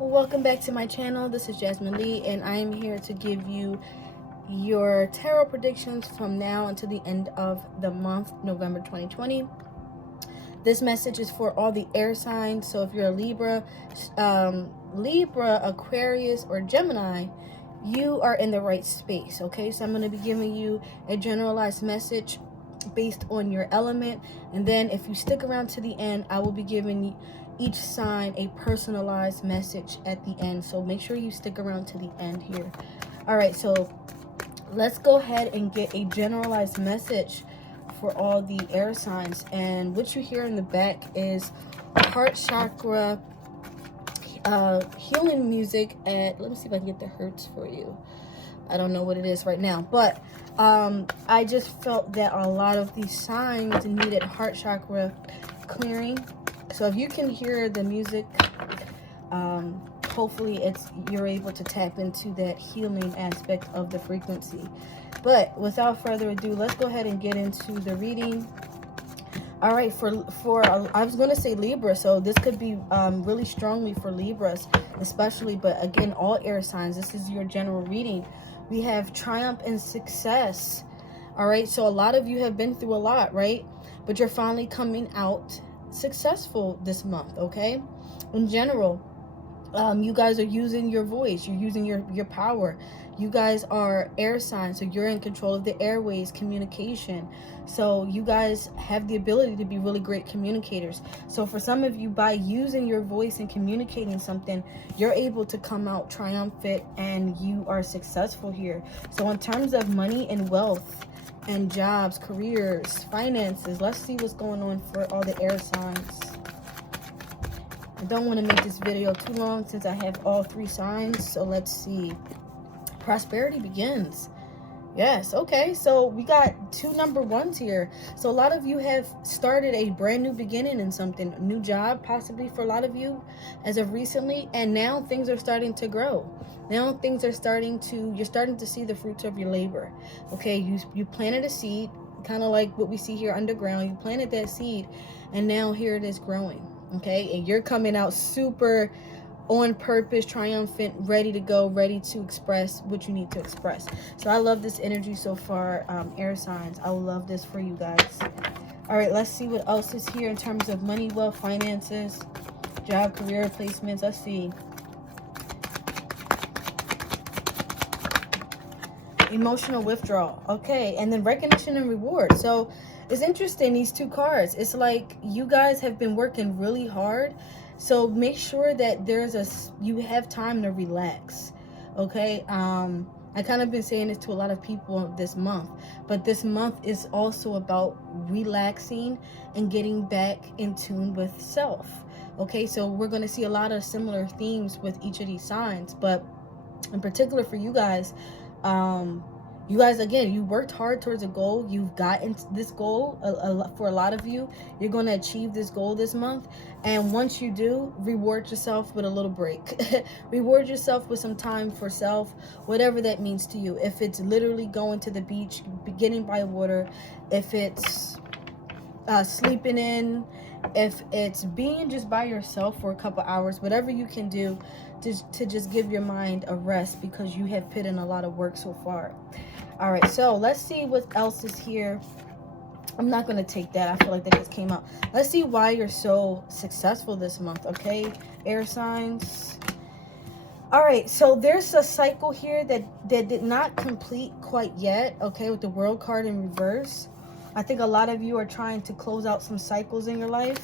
Welcome back to my channel. This is Jasmine Lee, and I am here to give you your tarot predictions from now until the end of the month, November 2020. This message is for all the air signs. So if you're a Libra, Aquarius, or Gemini, you are in the right space. Okay, so I'm going to be giving you a generalized message based on your element, and then if you stick around to the end, I will be giving each sign a personalized message at the end. So make sure you stick around to the end here. All right, so let's go ahead and get a generalized message for all the air signs. And what you hear in the back is heart chakra healing music at, let me see if I can get the hertz for you. I don't know what it is right now, but I just felt that a lot of these signs needed heart chakra clearing. So if you can hear the music, hopefully you're able to tap into that healing aspect of the frequency. But without further ado, let's go ahead and get into the reading. All right, for I was going to say Libra, so this could be really strongly for Libras especially, but again, all air signs, this is your general reading. We have triumph and success. All right, so a lot of you have been through a lot, right? But you're finally coming out successful this month, okay? In general, you guys are using your voice, you're using your power. You guys are air signs, so you're in control of the airways, communication. So you guys have the ability to be really great communicators. So for some of you, by using your voice and communicating something, you're able to come out triumphant and you are successful here. So in terms of money and wealth and jobs, careers, finances, let's see what's going on for all the air signs. I don't want to make this video too long since I have all three signs. So let's see. Prosperity begins. Yes, okay. So we got two number ones here. So a lot of you have started a brand new beginning in something. A new job, possibly for a lot of you as of recently. And now things are starting to grow. Now things are you're starting to see the fruits of your labor. Okay, you planted a seed, kind of like what we see here underground. You planted that seed, and now here it is growing. Okay, and you're coming out super on purpose, triumphant, ready to go, ready to express what you need to express. So I love this energy so far, air signs. I love this for you guys. All right, let's see what else is here in terms of money, wealth, finances, job, career, placements. Let's see. Emotional withdrawal. Okay, and then recognition and reward. So it's interesting, these two cards. It's like you guys have been working really hard. So make sure that you have time to relax. Okay, I kind of been saying this to a lot of people this month, but this month is also about relaxing and getting back in tune with self. Okay, so we're going to see a lot of similar themes with each of these signs, but in particular for you guys, you guys, again, you worked hard towards a goal. You've gotten this goal. For a lot of you, you're going to achieve this goal this month. And once you do, reward yourself with a little break. Reward yourself with some time for self, whatever that means to you. If it's literally going to the beach, getting by water, if it's sleeping in, if it's being just by yourself for a couple hours, whatever you can do to just give your mind a rest, because you have put in a lot of work so far. All right, so let's see what else is here. I'm not going to take that. I feel like that just came out. Let's see why you're so successful this month, okay? Air signs. All right, so there's a cycle here that did not complete quite yet, okay, with the World card in reverse. I think a lot of you are trying to close out some cycles in your life.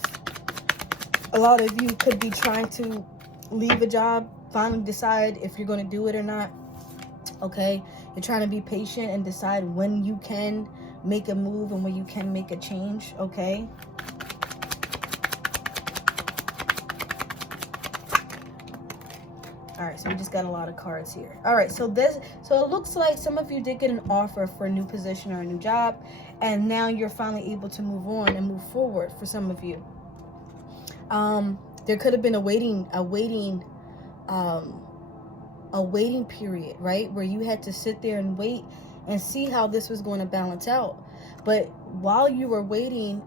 A lot of you could be trying to leave a job, finally decide if you're going to do it or not. Okay, you're trying to be patient and decide when you can make a move and when you can make a change. Okay, all right, so we just got a lot of cards here. All right, so it looks like some of you did get an offer for a new position or a new job, and now you're finally able to move on and move forward. For some of you, there could have been a waiting period, right, where you had to sit there and wait and see how this was going to balance out. But while you were waiting,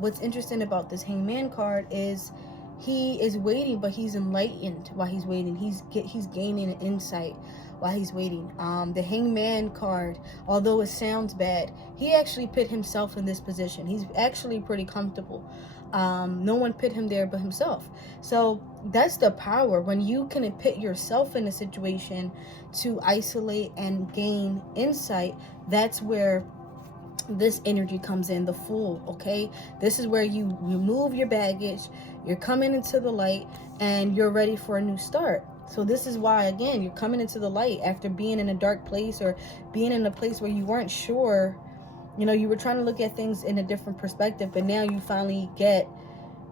what's interesting about this Hangman card is he is waiting, but he's enlightened while he's waiting. He's gaining an insight while he's waiting. The Hangman card, although it sounds bad, he actually put himself in this position. He's actually pretty comfortable. No one put him there but himself. So that's the power. When you can put yourself in a situation to isolate and gain insight, that's where this energy comes in, the Fool. Okay, this is where you remove your baggage, you're coming into the light, and you're ready for a new start. So this is why, again, you're coming into the light after being in a dark place, or being in a place where you weren't sure, you know, you were trying to look at things in a different perspective, but now you finally get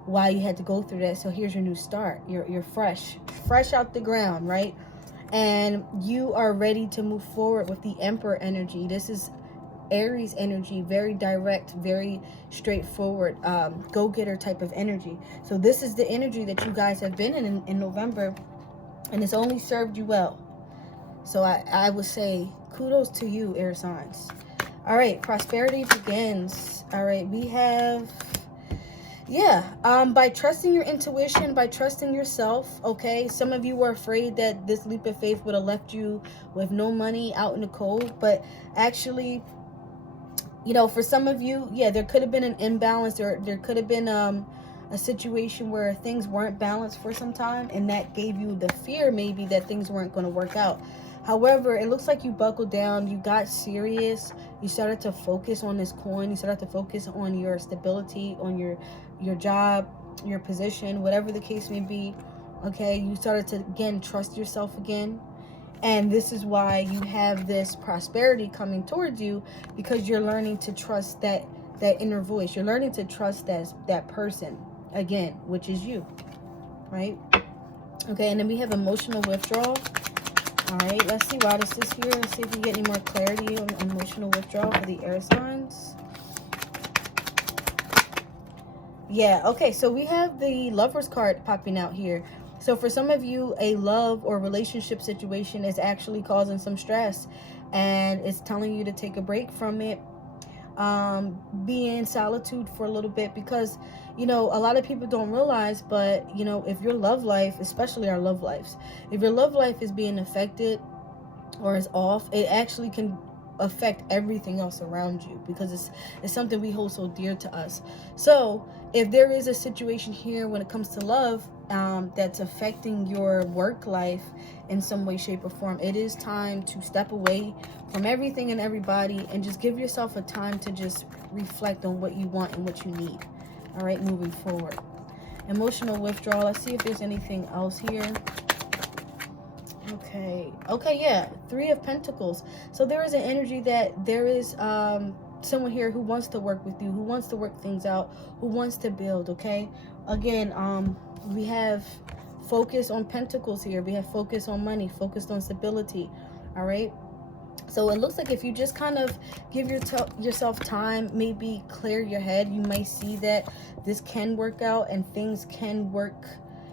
why you had to go through that. So here's your new start. You're fresh out the ground, right? And you are ready to move forward with the Emperor energy. This is Aries energy, very direct, very straightforward, go-getter type of energy. So this is the energy that you guys have been in November, and it's only served you well. So I would say kudos to you, air signs. All right, prosperity begins. All right, we have, by trusting your intuition, by trusting yourself. Okay, some of you were afraid that this leap of faith would have left you with no money out in the cold, but actually, you know, for some of you, there could have been an imbalance, or there could have been a situation where things weren't balanced for some time, and that gave you the fear maybe that things weren't going to work out. However, it looks like you buckled down, you got serious, you started to focus on this coin, you started to focus on your stability, on your job, your position, whatever the case may be. Okay, you started to, again, trust yourself again. And this is why you have this prosperity coming towards you, because you're learning to trust that inner voice. You're learning to trust that person again, which is you, right? Okay, and then we have emotional withdrawal. All right, let's see why this is here. Let's see if we get any more clarity on emotional withdrawal for the air signs. Okay, so we have the Lovers card popping out here. So for some of you, a love or relationship situation is actually causing some stress, and it's telling you to take a break from it. Be in solitude for a little bit, because, you know, a lot of people don't realize, but, you know, if your love life, especially our love lives, if your love life is being affected or is off, it actually can affect everything else around you, because it's something we hold so dear to us. So if there is a situation here when it comes to love, that's affecting your work life in some way, shape, or form, it is time to step away from everything and everybody and just give yourself a time to just reflect on what you want and what you need. All right, moving forward. Emotional withdrawal. Let's see if there's anything else here. Okay, Three of Pentacles. So there is an energy that there is someone here who wants to work with you, who wants to work things out, who wants to build. Okay, again, we have focus on Pentacles here. We have focus on money, focused on stability. All right, so it looks like if you just kind of give yourself time, maybe clear your head, you might see that this can work out and things can work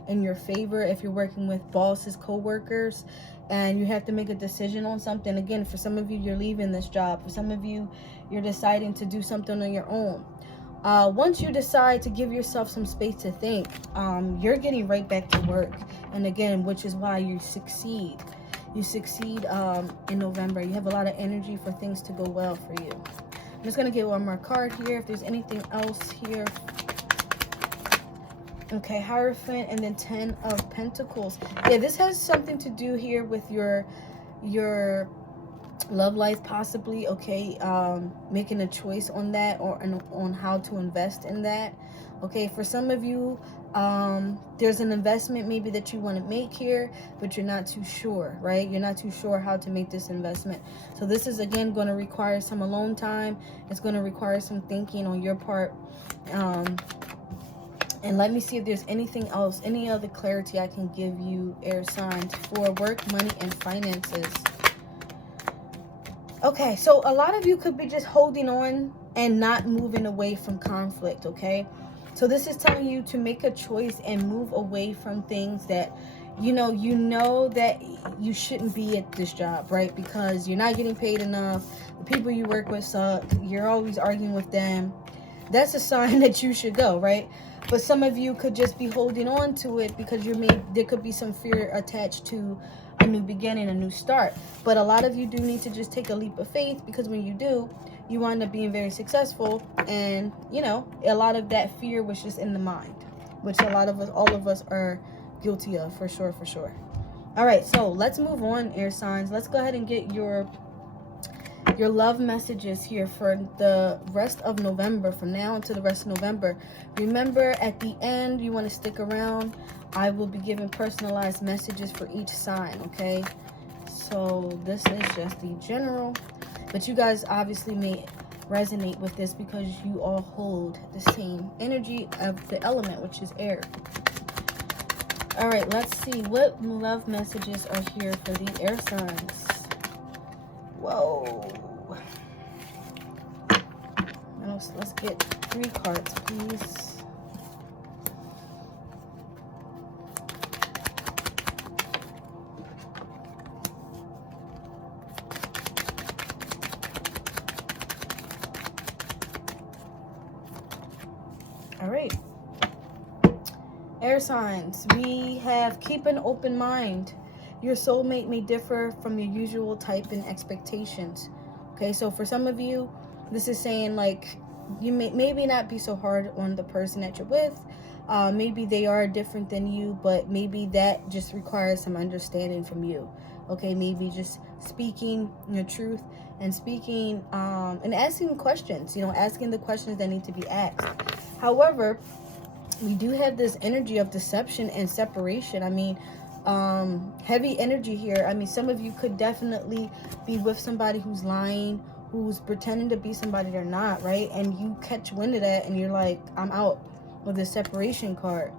in your favor. If you're working with bosses, co-workers, and you have to make a decision on something, again, for some of you, you're leaving this job. For some of you, you're deciding to do something on your own. Once you decide to give yourself some space to think, you're getting right back to work. And again, which is why you succeed. You succeed in November. You have a lot of energy for things to go well for you. I'm just going to get one more card here. If there's anything else here. Okay, Hierophant, and then 10 of Pentacles. This has something to do here with your love life, possibly. Okay, making a choice on that, or on how to invest in that. Okay, for some of you, there's an investment maybe that you want to make here, but you're not too sure, right? You're not too sure how to make this investment. So this is, again, going to require some alone time. It's going to require some thinking on your part. And let me see if there's anything else, any other clarity I can give you, air signs, for work, money, and finances. Okay, so a lot of you could be just holding on and not moving away from conflict, okay? So this is telling you to make a choice and move away from things that, you know that you shouldn't be at this job, right? Because you're not getting paid enough. The people you work with suck. You're always arguing with them. That's a sign that you should go, right? But some of you could just be holding on to it because there could be some fear attached to a new beginning, a new start. But a lot of you do need to just take a leap of faith, because when you do, you wind up being very successful. And, you know, a lot of that fear was just in the mind, which a lot of us, all of us, are guilty of, for sure, for sure. All right, so let's move on, air signs. Let's go ahead and get your love messages here for the rest of November, from now until the rest of November. Remember, at the end, you want to stick around. I will be giving personalized messages for each sign, okay? So this is just the general, but you guys obviously may resonate with this because you all hold the same energy of the element, which is air. All right, let's see what love messages are here for the air signs. Whoa. Now let's get 3 cards, please. All right. Air signs, we have keep an open mind. Your soulmate may differ from your usual type and expectations. Okay, so for some of you, this is saying like you may maybe not be so hard on the person that you're with. Maybe they are different than you, but maybe that just requires some understanding from you. Okay, maybe just speaking your truth and speaking and asking questions, you know, asking the questions that need to be asked. However, we do have this energy of deception and separation. I mean, heavy energy here. I mean, some of you could definitely be with somebody who's lying, who's pretending to be somebody they're not, right? And you catch wind of that and you're like, I'm out with the separation card.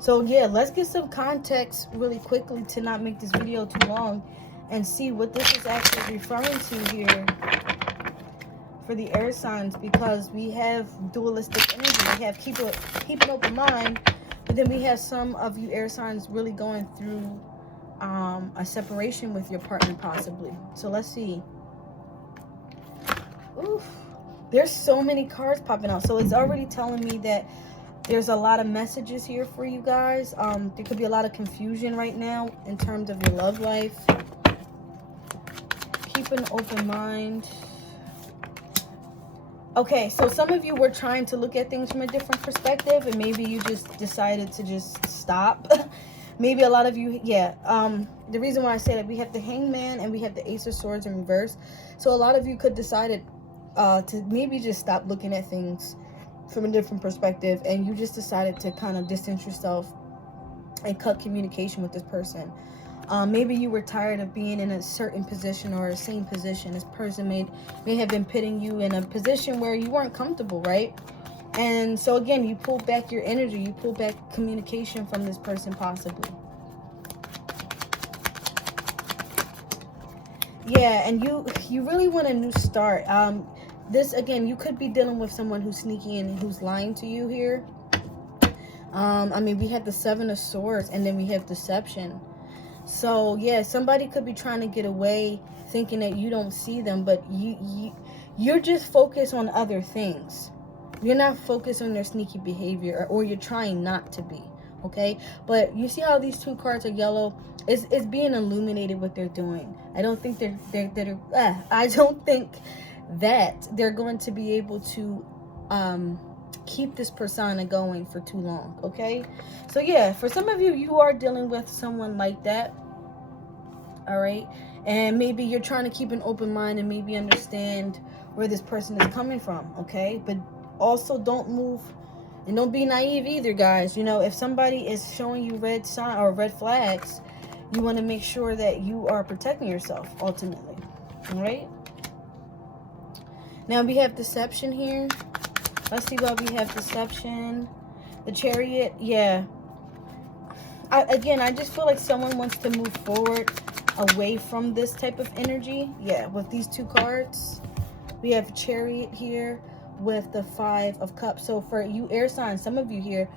So yeah, let's get some context really quickly to not make this video too long and see what this is actually referring to here for the air signs, because we have dualistic energy. We have keep an open mind, but then we have some of you air signs really going through a separation with your partner possibly. So let's see. Oof, there's so many cards popping out. So it's already telling me that there's a lot of messages here for you guys. There could be a lot of confusion right now in terms of your love life. Keep an open mind. Okay, so some of you were trying to look at things from a different perspective, and maybe you just decided to just stop. Maybe a lot of you, yeah. The reason why I say that, we have the Hangman and we have the Ace of Swords in reverse. So a lot of you could decide to maybe just stop looking at things from a different perspective, and you just decided to kind of distance yourself and cut communication with this person. Maybe you were tired of being in a certain position or a same position. This person may have been putting you in a position where you weren't comfortable, right? And so again, you pulled back your energy, you pulled back communication from this person possibly. Yeah, and you really want a new start. This, again, you could be dealing with someone who's sneaky and who's lying to you here. I mean, we have the Seven of Swords, and then we have deception. So yeah, somebody could be trying to get away, thinking that you don't see them, but you're just focused on other things. You're not focused on their sneaky behavior, or you're trying not to be. Okay, but you see how these 2 cards are yellow? It's being illuminated what they're doing. I don't think I don't think that they're going to be able to keep this persona going for too long. Okay, so yeah, for some of you, you are dealing with someone like that. All right, and maybe you're trying to keep an open mind and maybe understand where this person is coming from. Okay, but also don't move and don't be naive either, guys. You know, if somebody is showing you red sign or red flags, you want to make sure that you are protecting yourself ultimately. All right, now we have deception here. Let's see what we have. Deception, the Chariot. Yeah, again, I just feel like someone wants to move forward away from this type of energy. Yeah, with these 2 cards, we have Chariot here with the 5 of Cups. So for you air signs, some of you here,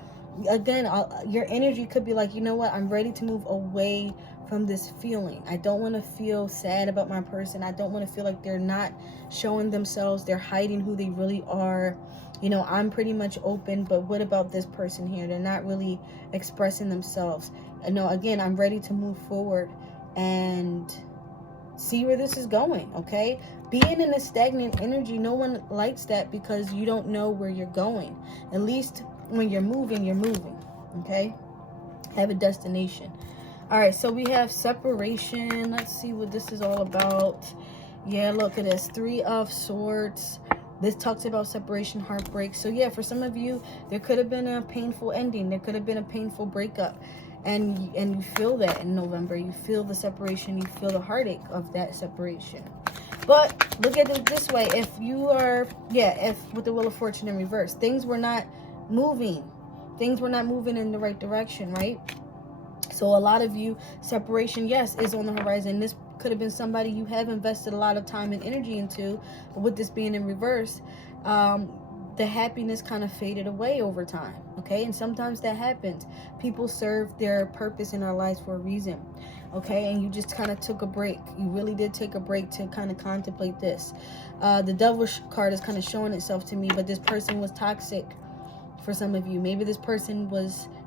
again, your energy could be like, you know what, I'm ready to move away from this feeling. I don't want to feel sad about my person. I don't want to feel like they're not showing themselves, they're hiding who they really are. You know, I'm pretty much open, but what about this person here? They're not really expressing themselves. You know, again, I'm ready to move forward and see where this is going. Okay, being in a stagnant energy, no one likes that, because you don't know where you're going. At least when you're moving, okay? Have a destination. All right, so we have separation. Let's see what this is all about. Yeah, look at this, 3 of Swords. This talks about separation, heartbreak. So yeah, for some of you, there could have been a painful ending. There could have been a painful breakup. And you feel that in November. You feel the separation. You feel the heartache of that separation. But look at it this way. If you are, if with the Wheel of Fortune in reverse, things were not moving. Things were not moving in the right direction, right? So a lot of you, separation, yes, is on the horizon. This could have been somebody you have invested a lot of time and energy into. But with this being in reverse, the happiness kind of faded away over time, okay? And sometimes that happens. People serve their purpose in our lives for a reason, okay? And you just kind of took a break. You really did take a break to kind of contemplate this. The Devil card is kind of showing itself to me, but this person was toxic for some of you. Maybe this person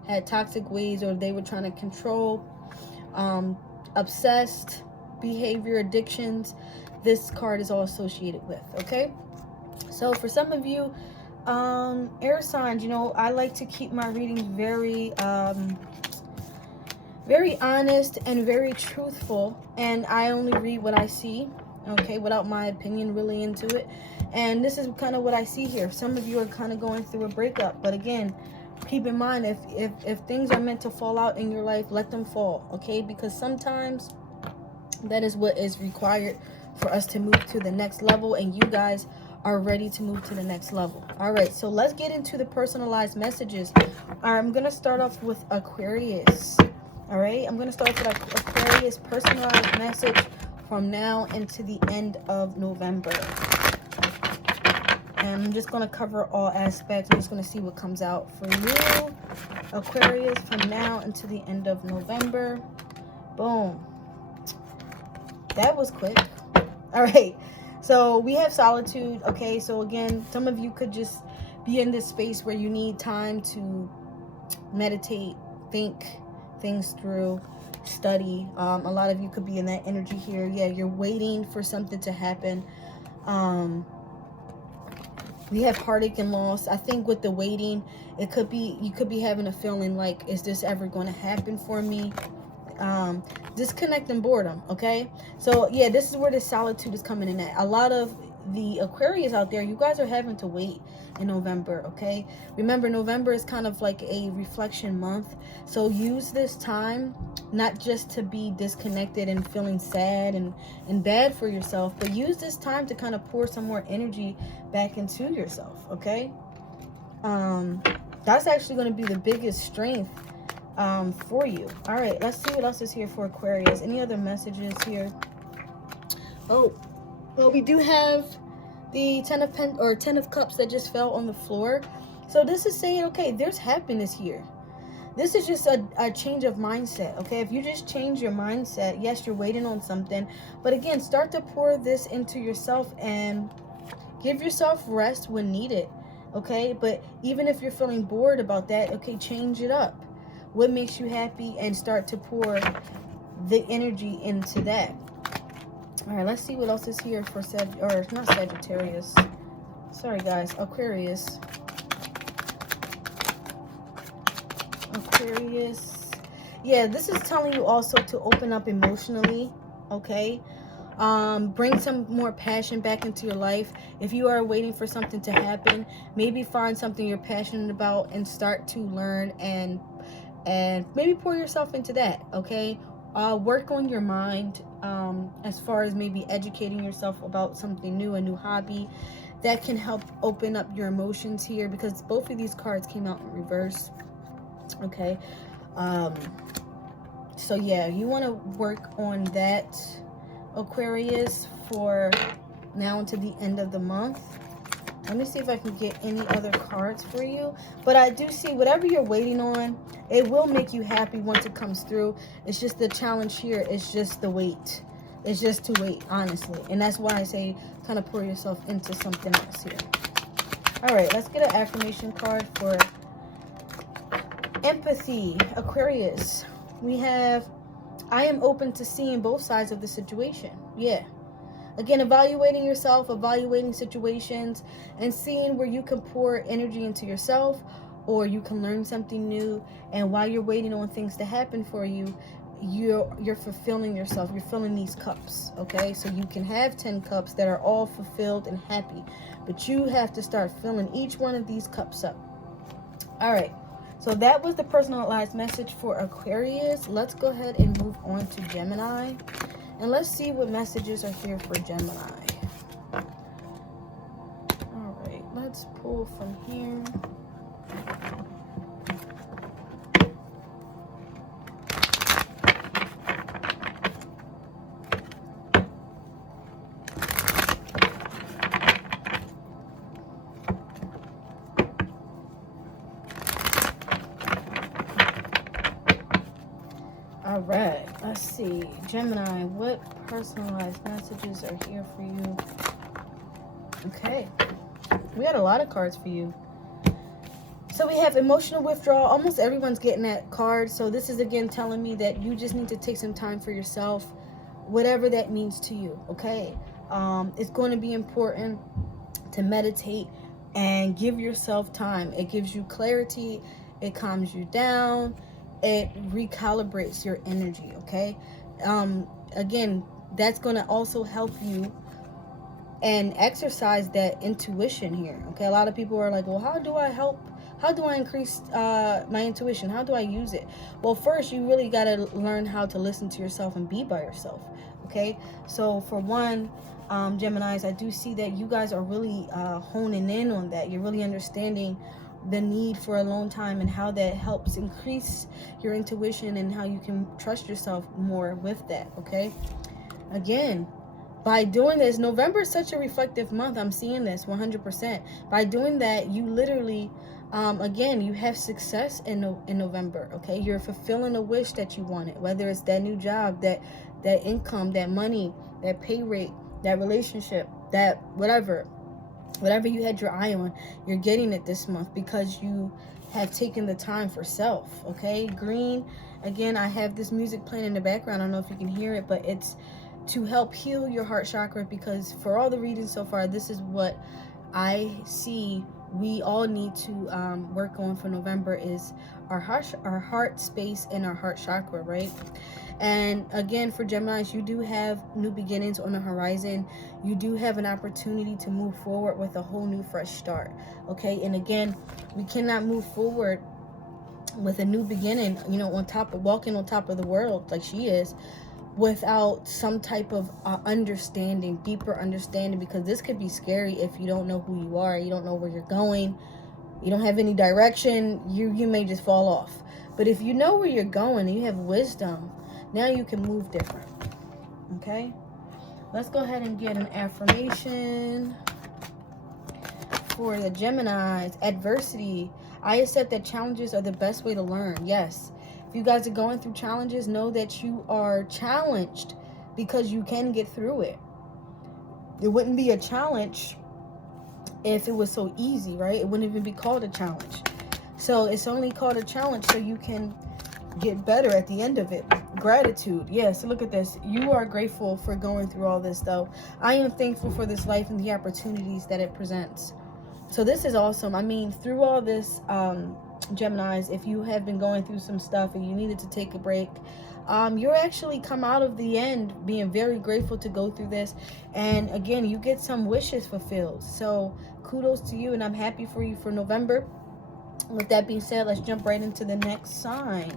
had toxic ways, or they were trying to control, obsessed behavior, addictions. This card is all associated with, okay? So for some of you, air signs, you know, I like to keep my readings very honest and very truthful, and I only read what I see, okay, without my opinion really into it. And this is kind of what I see here. Some of you are kind of going through a breakup, but again, keep in mind, if things are meant to fall out in your life, let them fall, okay? Because sometimes that is what is required for us to move to the next level, and you guys are ready to move to the next level. All right, so let's get into the personalized messages. I'm going to start off with Aquarius. All right, I'm going to start with Aquarius personalized message from now into the end of November. And I'm just going to cover all aspects. I'm just going to see what comes out for you, Aquarius, from now until the end of November. Boom. That was quick. All right. So we have solitude, okay? So again, some of you could just be in this space where you need time to meditate, think things through, study. A lot of you could be in that energy here. Yeah, you're waiting for something to happen. We have heartache and loss. I think with the waiting, it could be, you could be having a feeling like, is this ever going to happen for me? Disconnect and boredom, okay? So yeah, this is where the solitude is coming in at. A lot of the Aquarius out there, you guys are having to wait in November, okay? Remember, November is kind of like a reflection month, so use this time not just to be disconnected and feeling sad and bad for yourself, but use this time to kind of pour some more energy back into yourself, okay? That's actually going to be the biggest strength for you. All right, let's see what else is here for Aquarius. Any other messages here? Oh, well, we do have the 10 of Cups that just fell on the floor. So this is saying, okay, there's happiness here. This is just a change of mindset, okay? If you just change your mindset, yes, you're waiting on something, but again, start to pour this into yourself and give yourself rest when needed, okay? But even if you're feeling bored about that, okay, change it up. What makes you happy, and start to pour the energy into that. All right, let's see what else is here for not Sagittarius. Sorry, guys. Aquarius. Aquarius. Yeah, this is telling you also to open up emotionally, okay? Bring some more passion back into your life. If you are waiting for something to happen, maybe find something you're passionate about and start to learn and maybe pour yourself into that, okay? Work on your mind as far as maybe educating yourself about something new, a new hobby that can help open up your emotions here, because both of these cards came out in reverse, okay? So yeah, you want to work on that, Aquarius, for now until the end of the month. Let me see if I can get any other cards for you. But I do see whatever you're waiting on, it will make you happy once it comes through. It's just the challenge here. It's just the wait. It's just to wait, honestly. And that's why I say kind of pour yourself into something else here. All right, let's get an affirmation card for empathy, Aquarius. We have, I am open to seeing both sides of the situation. Yeah. Again, evaluating yourself, evaluating situations, and seeing where you can pour energy into yourself, or you can learn something new. And while you're waiting on things to happen for you, you're fulfilling yourself. You're filling these cups, okay? So you can have 10 cups that are all fulfilled and happy, but you have to start filling each one of these cups up. All right. So that was the personalized message for Aquarius. Let's go ahead and move on to Gemini. And let's see what messages are here for Gemini. All right, let's pull from here. All right, let's see. Gemini, what personalized messages are here for you? Okay, we got a lot of cards for you. So we have emotional withdrawal. Almost everyone's getting that card. So this is again telling me that you just need to take some time for yourself, whatever that means to you, okay? It's going to be important to meditate and give yourself time. It gives you clarity. It calms you down. It recalibrates your energy, okay? Again, that's going to also help you and exercise that intuition here, okay? A lot of people are like, well, how do I increase my intuition? How do I use it? Well, first, you really got to learn how to listen to yourself and be by yourself, okay? So for one, Geminis, I do see that you guys are really honing in on that. You're really understanding the need for alone time and how that helps increase your intuition and how you can trust yourself more with that, okay? Again, by doing this, November is such a reflective month. I'm seeing this 100%. By doing that, you literally, again, you have success in November, okay? You're fulfilling a wish that you wanted, whether it's that new job, that income, that money, that pay rate, that relationship, that whatever you had your eye on, you're getting it this month because you have taken the time for self, okay? Green, again, I have this music playing in the background. I don't know if you can hear it, but it's to help heal your heart chakra, because for all the readings so far, this is what I see we all need to work on for November is our heart space and our heart chakra, right? And again, for Geminis, you do have new beginnings on the horizon. You do have an opportunity to move forward with a whole new fresh start, okay? And again, we cannot move forward with a new beginning, you know, walking on top of the world like she is, without some type of understanding, deeper understanding, because this could be scary if you don't know who you are, you don't know where you're going, you don't have any direction, you may just fall off. But if you know where you're going and you have wisdom, now you can move different, okay? Let's go ahead and get an affirmation for the Geminis. Adversity. I accept that challenges are the best way to learn. Yes. If you guys are going through challenges, know that you are challenged because you can get through it. It wouldn't be a challenge if it was so easy, right? It wouldn't even be called a challenge. So it's only called a challenge so you can get better at the end of it. Gratitude. Yes, look at this. You are grateful for going through all this, though. I am thankful for this life and the opportunities that it presents. So this is awesome. I mean, through all this, Geminis, if you have been going through some stuff and you needed to take a break, you're actually come out of the end being very grateful to go through this. And again, you get some wishes fulfilled. So kudos to you, and I'm happy for you for November. With that being said, let's jump right into the next sign.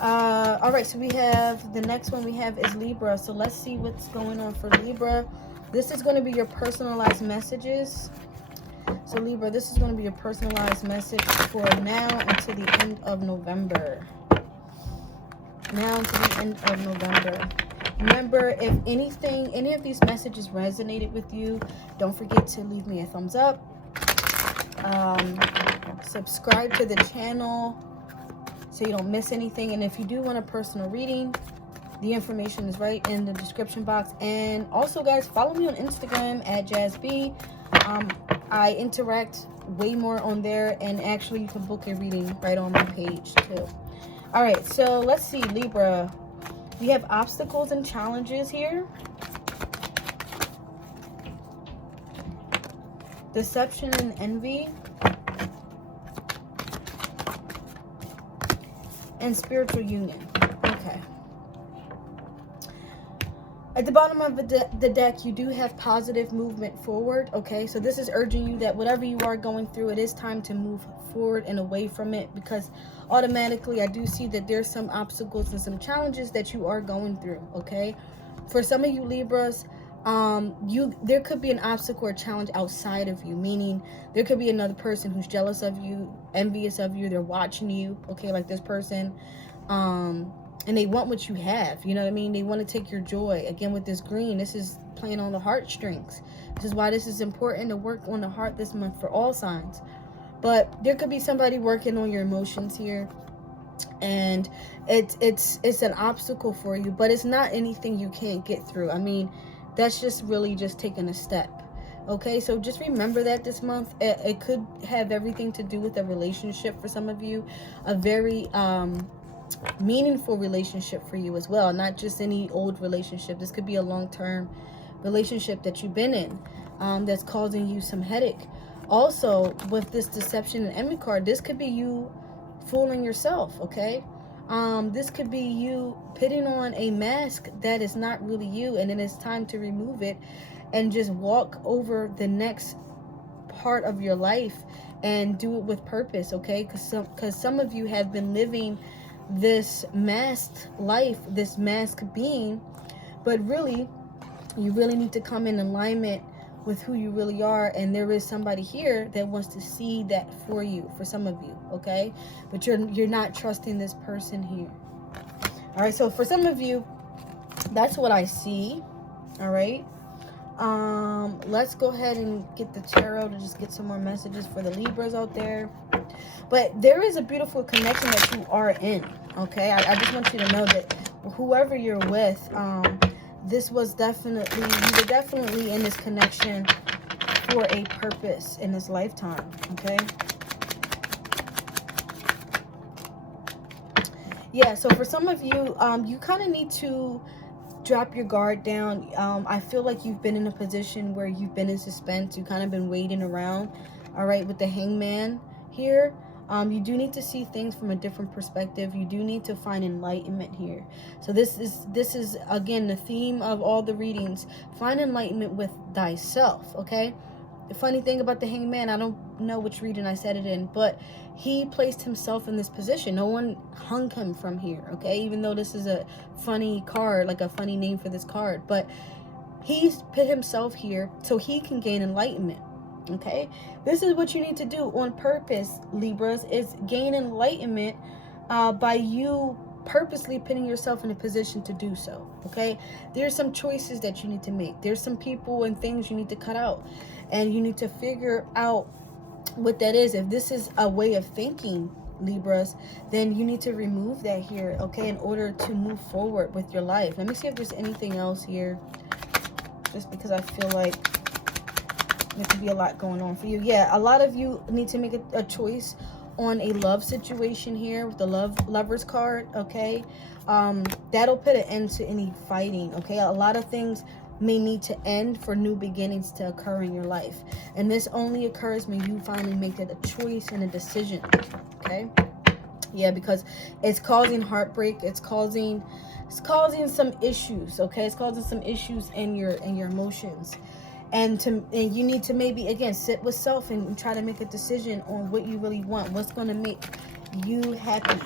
All right, so we have the next one we have is Libra. So let's see what's going on for Libra. This is going to be your personalized messages. So Libra, this is going to be your personalized message for now until the end of November. Now until the end of November. Remember, if any of these messages resonated with you, don't forget to leave me a thumbs up. Subscribe to the channel so you don't miss anything. And if you do want a personal reading, the information is right in the description box. And also, guys, follow me on Instagram at JazzB. I interact way more on there, and actually you can book a reading right on my page too. All right, so let's see, Libra. We have obstacles and challenges here. Deception and envy. And spiritual union. Okay. At the bottom of the deck, you do have positive movement forward. Okay, so this is urging you that whatever you are going through, it is time to move forward and away from it, because automatically I do see that there's some obstacles and some challenges that you are going through. Okay, for some of you Libras, there could be an obstacle or challenge outside of you, meaning there could be another person who's jealous of you, envious of you, they're watching you, okay, like this person, and they want what you have, you know what I mean? They want to take your joy. Again, with this green, this is playing on the heartstrings. This is why this is important to work on the heart this month for all signs. But there could be somebody working on your emotions here, and it's an obstacle for you, but it's not anything you can't get through. I mean, that's just really just taking a step. Okay, so just remember that this month, it could have everything to do with a relationship for some of you, a very meaningful relationship for you as well, not just any old relationship. This could be a long-term relationship that you've been in, that's causing you some headache. Also, with this deception and envy card, this could be you fooling yourself. Okay, this could be you putting on a mask that is not really you, and then it's time to remove it and just walk over the next part of your life and do it with purpose. Okay, because some of you have been living this masked life, this mask being, but really you really need to come in alignment with who you really are. And there is somebody here that wants to see that for you, for some of you. Okay, but you're not trusting this person here. All right, so for some of you, that's what I see. All right, let's go ahead and get the tarot to just get some more messages for the Libras out there. But there is a beautiful connection that you are in. Okay, I just want you to know that whoever you're with, this was definitely, you were definitely in this connection for a purpose in this lifetime. Okay, yeah, so for some of you, you kind of need to drop your guard down. I feel like you've been in a position where you've been in suspense. You've kind of been waiting around. All right, with the Hangman here, you do need to see things from a different perspective. You do need to find enlightenment here. So this is again the theme of all the readings. Find enlightenment with thyself. Okay, the funny thing about the Hangman, I don't know which reading I said it in, but he placed himself in this position. No one hung him from here. Okay, even though this is a funny card, like a funny name for this card, but he's put himself here so he can gain enlightenment. Okay, this is what you need to do on purpose, Libras, is gain enlightenment by you purposely putting yourself in a position to do so. Okay, there's some choices that you need to make. There's some people and things you need to cut out, and you need to figure out what that is. If this is a way of thinking, Libras, then you need to remove that here, okay, in order to move forward with your life. Let me see if there's anything else here, just because I feel like there could be a lot going on for you. Yeah, a lot of you need to make a choice on a love situation here with the Lovers card. Okay, that'll put an end to any fighting. Okay, a lot of things may need to end for new beginnings to occur in your life, and this only occurs when you finally make it a choice and a decision. Okay, yeah, because it's causing heartbreak. It's causing some issues. Okay, it's causing some issues in your emotions. And you need to maybe, again, sit with self and try to make a decision on what you really want. What's going to make you happy.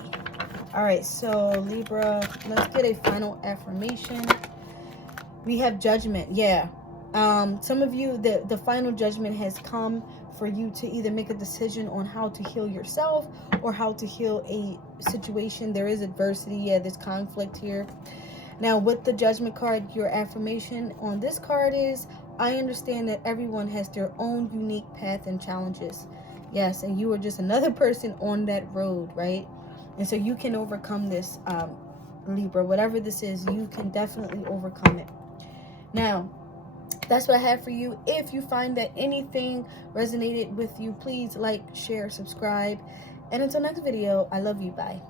All right, so Libra, let's get a final affirmation. We have judgment. Yeah. Some of you, the final judgment has come for you to either make a decision on how to heal yourself or how to heal a situation. There is adversity. Yeah, there's conflict here. Now, with the Judgment card, your affirmation on this card is, I understand that everyone has their own unique path and challenges. Yes, and you are just another person on that road, right? And so you can overcome this, Libra. Whatever this is, you can definitely overcome it. Now, that's what I have for you. If you find that anything resonated with you, please like, share, subscribe. And until next video, I love you. Bye.